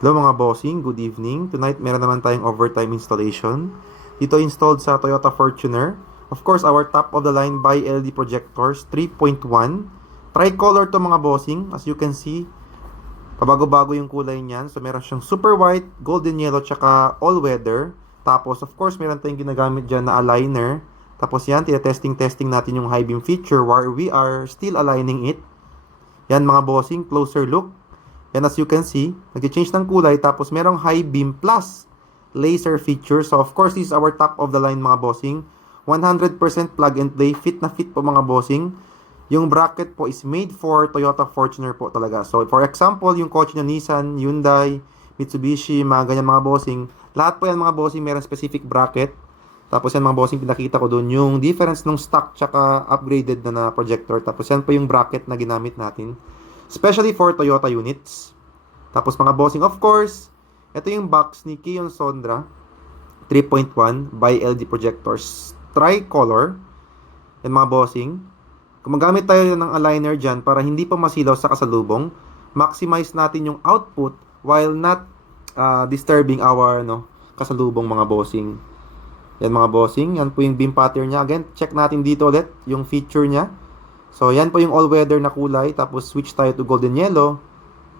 Hello mga bossing, good evening. Tonight meron naman tayong overtime installation. Dito installed sa Toyota Fortuner. Of course, our top of the line by LED projectors 3.1. Tricolor to mga bossing. As you can see, pabago-bago yung kulay niyan. So meron siyang super white, golden yellow, tsaka all weather. Tapos of course, meron tayong ginagamit dyan na aligner. Tapos yan, testing natin yung high beam feature where we are still aligning it. Yan mga bossing, closer look. Yan as you can see, nag-change ng kulay tapos merong high beam plus laser feature. So of course, this is our top of the line mga bossing. 100% plug and play, fit na fit po mga bossing. Yung bracket po is made for Toyota Fortuner po talaga. So for example, yung kotse na Nissan, Hyundai, Mitsubishi, mga ganyan mga bossing. Lahat po yan mga bossing meron specific bracket. Tapos yan mga bossing, pinakita ko doon yung difference ng stock tsaka upgraded na projector. Tapos yan po yung bracket na ginamit natin. Especially for Toyota units. Tapos mga bossing, of course, ito yung box ni Kion Sondra 3.1 by LG Projectors Tricolor. Yan mga bossing. Gumagamit tayo ng aligner dyan para hindi pa masilaw sa kasalubong. Maximize natin yung output while not disturbing our kasalubong mga bossing. Yan mga bossing, yan po yung beam pattern niya. Again, check natin dito ulit yung feature niya. So, yan po yung all-weather na kulay. Tapos, switch tayo to golden yellow.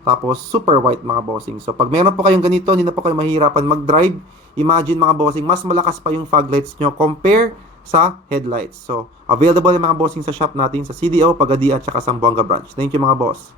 Tapos, super white mga bossing. So, pag meron po kayong ganito, hindi na po kayo mahirapan mag-drive. Imagine mga bossing, mas malakas pa yung fog lights nyo compare sa headlights. So, available yung mga bossing sa shop natin sa CDO, Pagadi at saka Zamboanga branch. Thank you mga boss.